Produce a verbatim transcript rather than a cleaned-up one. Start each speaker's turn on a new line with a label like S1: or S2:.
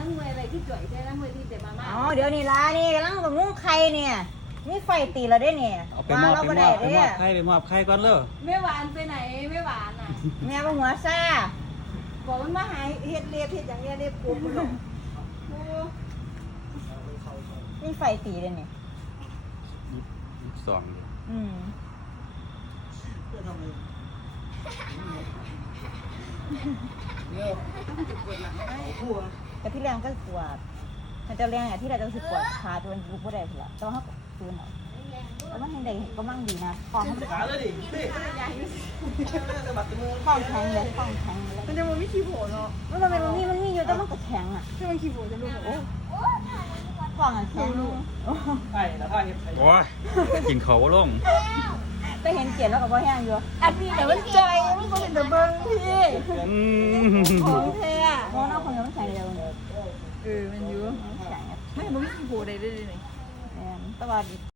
S1: งมวยอะไรที่จ่อยใช่ทั้งมวยที่เด็ดมาม่า
S2: อ๋อเดี๋ยวนี่ล่ะนี่กำลังกับมุ้งไข่เนี่ยมีไฟตีแล้วได้เนี่ย
S3: เอาไปมอบไปมอบไปมอบใครไปมอบใครก่อนเลย
S1: ไม่หวานไปไหนไม่หวานอ่ะ
S2: แม่บ่หัวซ่า
S1: บอกมันมาหายเฮ็ดเรียบเฮ็ดอย่างเงี้ยเรียบปุ๊บมันหรอก
S2: มีไฟตีเลยเนี่ย
S3: ยี่สิบสอง
S2: อืมแต่ที่แรงก็ปวดมันจะแรงอ่ะที่เราจะรู้สึกปวดขาจนลุกไม่ได้เลยต้องให้คืนเอาแล้วมันยังได้ก็มั่งดีนะฟองมันฟองแข็งเลยฟองแข็งเลย
S1: มันจะมันไม่ขี้โผล่เนาะ
S2: มันเป็นมันมีมันมีอยู่แต่มันก็แข็งอ่ะ
S1: ถ้ามันขี้โผล่จะรู้โอ้
S2: ฟองอ่ะแข็ง
S3: โอ้ยกินเขาลง
S2: แต่เห็นเกียรแล้วก็บ่แห้งอยู่
S1: อันนี้แต่มันใจมันก็เป็นแต่เบิ้งพี่
S3: อืม
S1: ของแท้
S2: เพราะน้องคนนี้มันแข็งเร็วเนี่ย
S1: เออมันอยู่
S2: แข็งอ่ะ
S1: ไม่มันไม่ขี้โผล่ใดเลยเลย
S2: แต่ว่า